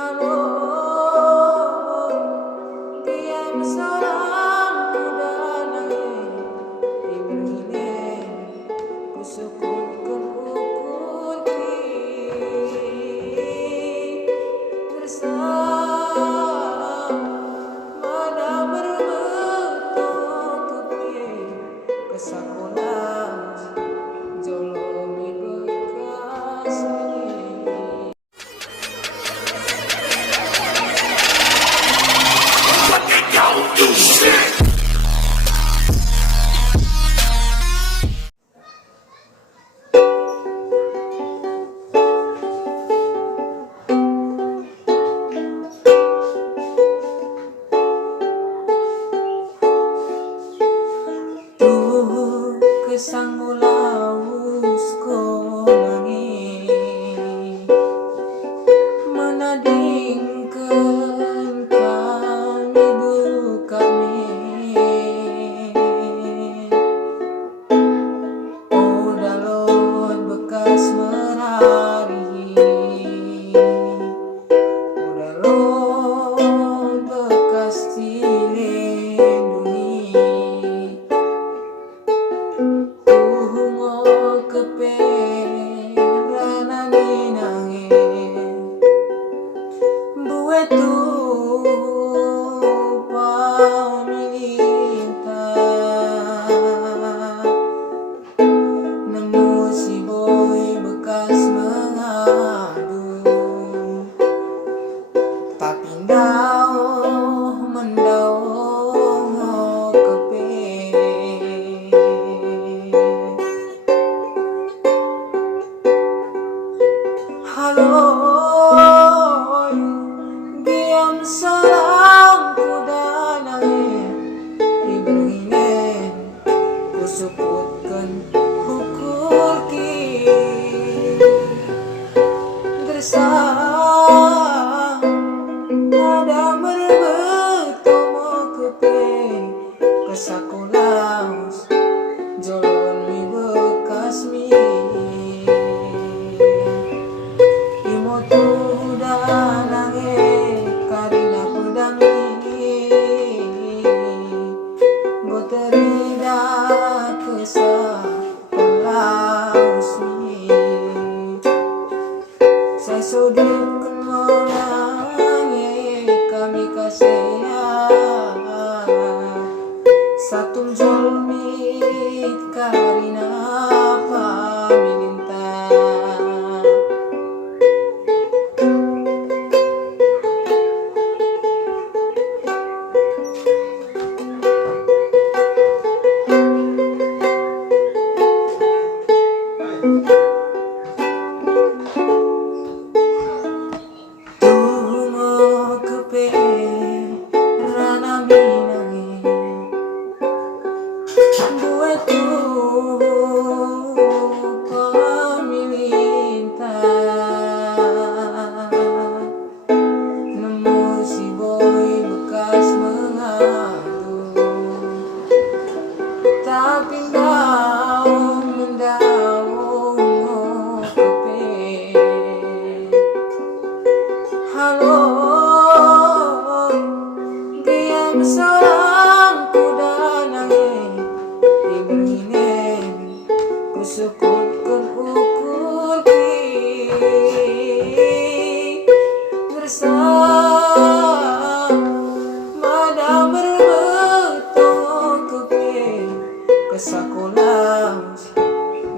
Halo, diam seorang kudanai ibrine kusukutkan ukur bersama berbentuk kesakulan jolomi bekas ini. Kesang mulaus ko nangis menadingkan kami kami oh dalon bekas merari oh dalon bekas dilindungi Halo, diam seorang kudanai ibrine kusukutkan hukur bersama berbetomo kepe kesakulaus jolon mi bekas mi saya sudah menangi kami kasih satu jolmi karina paminta Halo, diam seorang kudanai ibrine kusukutkan ukur bersama berbentuk kepe kesakulan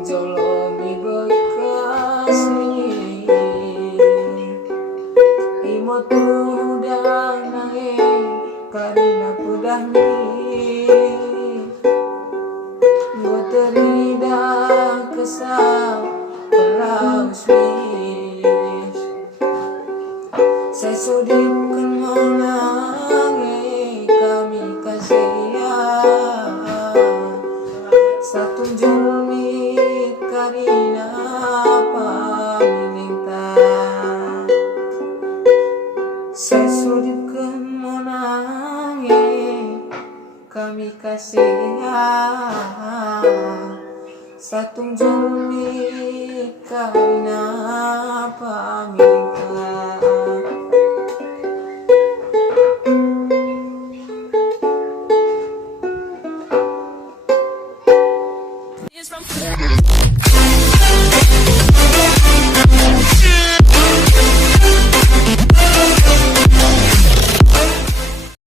jolomi bekas ini imot udah naik karena udah nih gue teridak kesal terus mis saya sudipkan menangi kami kasih satu jolmi karina paminta saya sudipkan menangi kami kasih satu jolmi karina paminta is from